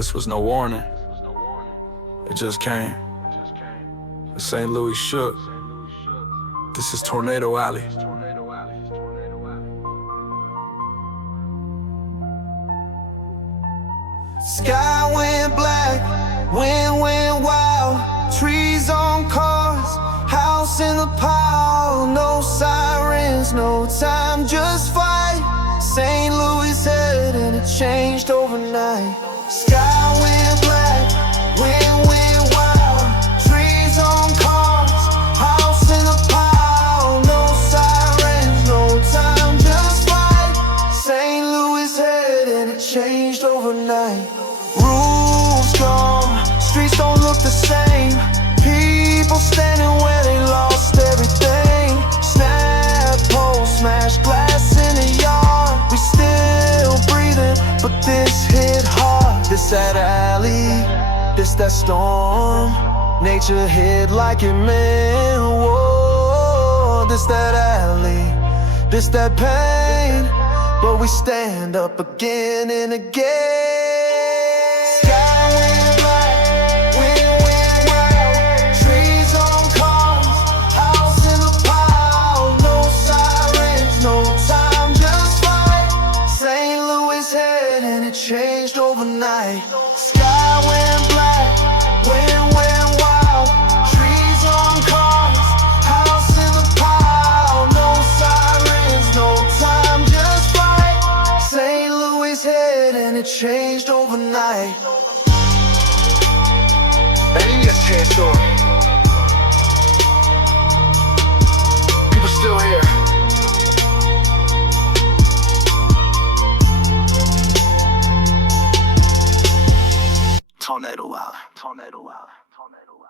This was no warning, it just came. The St. Louis shook. This is Tornado Alley. Sky went black, wind went wild, trees on cars, house in the pile. No sirens, no time, just fight. St. Louis head and it changed overnight. Sky went black, wind went wild, trees on cars, house in the pile. No sirens, no time, just fight. St. Louis head and it changed overnight. Roofs gone, streets don't look the same. People standing where they lost everything. Snap poles, smashed glass in the yard. We still breathing, but this hit hard. This that alley, this that storm. Nature hit like it meant war. This that alley, this that pain, but we stand up again and again. Changed overnight. Sky went black, wind went wild, trees on cars, house in the pile. No sirens, no time, just fight. St. Louis head and it changed overnight. Hey, yes, chance story. People still here. Tornado Alley, Tornado Alley, Tornado Alley.